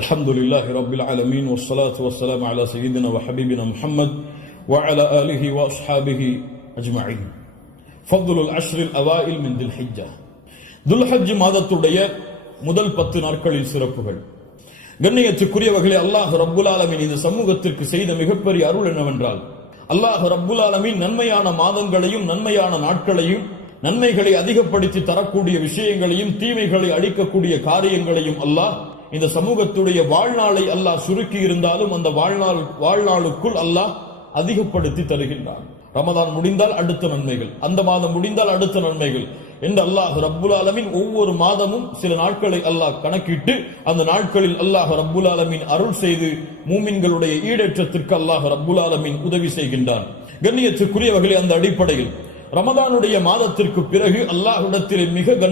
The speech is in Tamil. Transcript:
الحمد لله رب العالمين والصلاة والسلام على سيدنا وحبيبنا محمد وعلى آله وأصحابه أجمعين. فضل العشر الأوائل من ذي الحجة. ذو الحج மாதத்துடைய முதல் 10 நாட்களில் சிறப்புகள். கண்ணியத்துக்குரியவர்களே, அல்லாஹ் ரப்புல் ஆலமீன் இந்த சமூகத்திற்கு செய்த மிகப்பெரிய அருள் என்னவென்றால், அல்லாஹ் ரப்புல் ஆலமீன் நன்மையான மாதங்களையும் நன்மையான நாட்களையும் நன்மைகளை அதிகப்படுத்தி தரக்கூடிய விஷயங்களையும் தீமைகளை அழிக்கக்கூடிய காரியங்களையும் அல்லாஹ் இந்த சமூகத்துடைய வாழ்நாளை அல்லாஹ் சுருக்கி இருந்தாலும் அந்த வாழ்நாளுக்குள் அல்லாஹ் அதிகப்படுத்தி தருகின்றான். ரமதான் முடிந்தால் அடுத்த நன்மைகள், அந்த மாதம் முடிந்தால் அடுத்த நன்மைகள் என்று அல்லாஹ் ரப்புல் ஆலமீன் ஒவ்வொரு மாதமும் சில நாட்களை அல்லாஹ் கணக்கிட்டு அந்த நாட்களில் அல்லாஹ் ரப்புல் ஆலமீன் அருள் செய்து மூமின்களுடைய ஈடேற்றத்திற்கு அல்லாஹ் ரப்புல் ஆலமீன் உதவி செய்கின்றான். கண்ணியத்துக்குரியவர்களே, அந்த அடிப்படையில் ரமதானுடைய மாதத்திற்கு பிறகு அல்லாஹ்விடத்தில் மிக